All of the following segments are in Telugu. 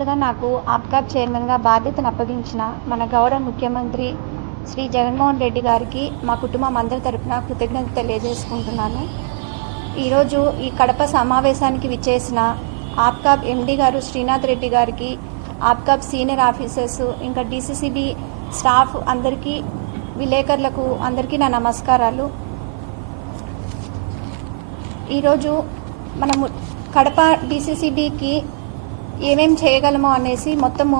ముందుగా నాకు ఆప్కాబ్ చైర్మన్గా బాధ్యతను అప్పగించిన మన గౌరవ ముఖ్యమంత్రి శ్రీ జగన్మోహన్ రెడ్డి గారికి మా కుటుంబం అందరి తరపున కృతజ్ఞత తెలియజేసుకుంటున్నాను. ఈరోజు ఈ కడప సమావేశానికి విచ్చేసిన ఆప్కాబ్ ఎండి గారు శ్రీనాథ్ రెడ్డి గారికి, ఆప్కాబ్ సీనియర్ ఆఫీసర్స్, ఇంకా డీసీసీబీ స్టాఫ్ అందరికీ, విలేకరులకు అందరికీ నా నమస్కారాలు. ఈరోజు మనము కడప డీసీసీబీకి ఏమేం చేయగలమో అనేసి మొత్తము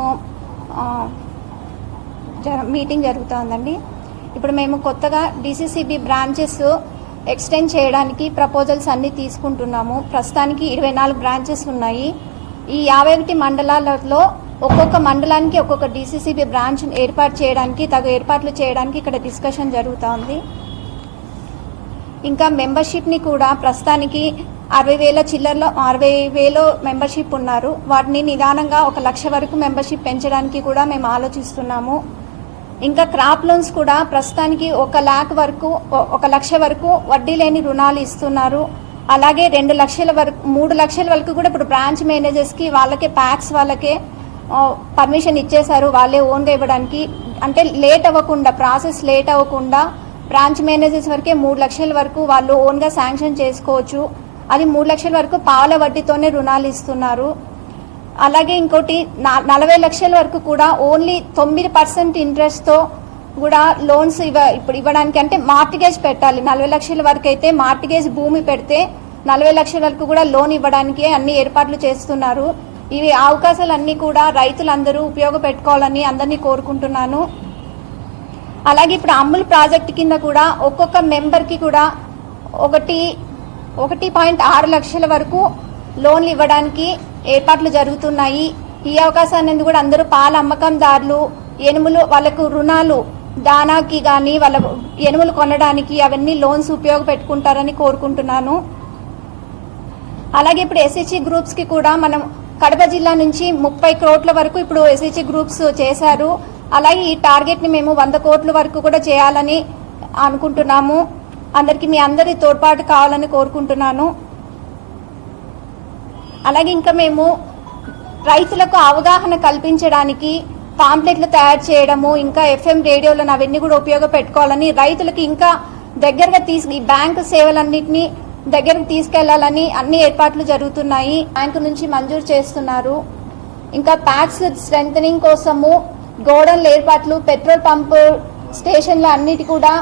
మీటింగ్ జరుగుతుందండి. ఇప్పుడు మేము కొత్తగా డీసీసీబీ బ్రాంచెస్ ఎక్స్టెండ్ చేయడానికి ప్రపోజల్స్ అన్నీ తీసుకుంటున్నాము. ప్రస్తుతానికి 24 బ్రాంచెస్ ఉన్నాయి. ఈ 51 మండలాలలో ఒక్కొక్క మండలానికి ఒక్కొక్క డీసీసీబీ బ్రాంచ్ ఏర్పాటు చేయడానికి, తగు ఏర్పాట్లు చేయడానికి ఇక్కడ డిస్కషన్ జరుగుతోంది. ఇంకా మెంబర్షిప్ని కూడా ప్రస్తుతానికి 60,000 చిల్లర్లో 60,000 మెంబర్షిప్ ఉన్నారు. వాటిని నిదానంగా 1,00,000 వరకు మెంబర్షిప్ పెంచడానికి కూడా మేము ఆలోచిస్తున్నాము. ఇంకా క్రాప్ లోన్స్ కూడా ప్రస్తుతానికి 1,00,000 వరకు వడ్డీ లేని రుణాలు ఇస్తున్నారు. అలాగే 2 లక్షల వరకు 3 లక్షల వరకు కూడా ఇప్పుడు బ్రాంచ్ మేనేజర్స్కి వాళ్ళకే ప్యాక్స్ వాళ్ళకే పర్మిషన్ ఇచ్చేశారు, వాళ్ళే ఓన్గా ఇవ్వడానికి. అంటే లేట్ అవ్వకుండా, ప్రాసెస్ లేట్ అవ్వకుండా బ్రాంచ్ మేనేజర్స్ వరకే 3 లక్షల వరకు వాళ్ళు ఓన్గా శాంక్షన్ చేసుకోవచ్చు. అది 3 లక్షల వరకు పాల వడ్డీతోనే రుణాలు ఇస్తున్నారు. అలాగే ఇంకోటి 40 లక్షల వరకు కూడా ఓన్లీ 9% ఇంట్రెస్ట్తో కూడా లోన్స్ ఇప్పుడు ఇవ్వడానికి, అంటే మార్టిగేజ్ పెట్టాలి. 40 లక్షల వరకు అయితే మార్టిగేజ్ భూమి పెడితే 40 లక్షల వరకు కూడా లోన్ ఇవ్వడానికి అన్ని ఏర్పాట్లు చేస్తున్నారు. ఇవి అవకాశాలన్నీ కూడా రైతులందరూ ఉపయోగపెట్టుకోవాలని అందరినీ కోరుకుంటున్నాను. అలాగే ఇప్పుడు అమ్ముల్ ప్రాజెక్టు కింద కూడా ఒక్కొక్క మెంబర్కి కూడా 1.6 లక్షల వరకు లోన్లు ఇవ్వడానికి ఏర్పాట్లు జరుగుతున్నాయి. ఈ అవకాశాన్ని కూడా అందరూ పాల అమ్మకందారులు, ఎనుములు వాళ్ళకు రుణాలు దానాకి కానీ వాళ్ళ ఎనుములు కొనడానికి అవన్నీ లోన్స్ ఉపయోగపెట్టుకుంటారని కోరుకుంటున్నాను. అలాగే ఇప్పుడు ఎస్హెచ్జి గ్రూప్స్కి కూడా మనం కడప జిల్లా నుంచి 30 కోట్ల వరకు ఇప్పుడు ఎస్హెచ్జి గ్రూప్స్ చేశారు. అలాగే ఈ టార్గెట్ని మేము 100 కోట్ల వరకు కూడా చేయాలని అనుకుంటున్నాము. అందరికీ మీ అందరి తోడ్పాటు కావాలని కోరుకుంటున్నాను. అలాగే ఇంకా మేము రైతులకు అవగాహన కల్పించడానికి పాంప్లెట్లు తయారు చేయడము, ఇంకా FM రేడియోలో అవన్నీ కూడా ఉపయోగపెట్టుకోవాలని, రైతులకు ఇంకా దగ్గరగా ఈ బ్యాంకు సేవలన్నింటినీ దగ్గరకు తీసుకెళ్లాలని అన్ని ఏర్పాట్లు జరుగుతున్నాయి. బ్యాంకు నుంచి మంజూరు చేస్తున్నారు. ఇంకా ప్యాక్స్ స్ట్రెంథనింగ్ కోసము గోడౌన్ల ఏర్పాట్లు, పెట్రోల్ పంపు స్టేషన్లు అన్నిటి కూడా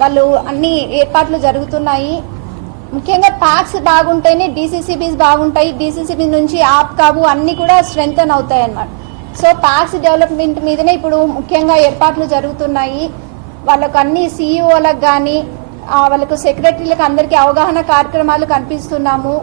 వాళ్ళు అన్ని ఏర్పాట్లు జరుగుతున్నాయి. ముఖ్యంగా ప్యాక్స్ బాగుంటేనే డీసీసీబీస్ బాగుంటాయి. డీసీసీబీ నుంచి ఆప్కాబు అన్ని కూడా స్ట్రెంథన్ అవుతాయి అన్నమాట. సో ప్యాక్స్ డెవలప్మెంట్ మీదనే ఇప్పుడు ముఖ్యంగా ఏర్పాట్లు జరుగుతున్నాయి. వాళ్ళకు అన్ని సీఈఓలకు కానీ వాళ్ళకు సెక్రటరీలకు అందరికీ అవగాహన కార్యక్రమాలు కనిపిస్తున్నాము.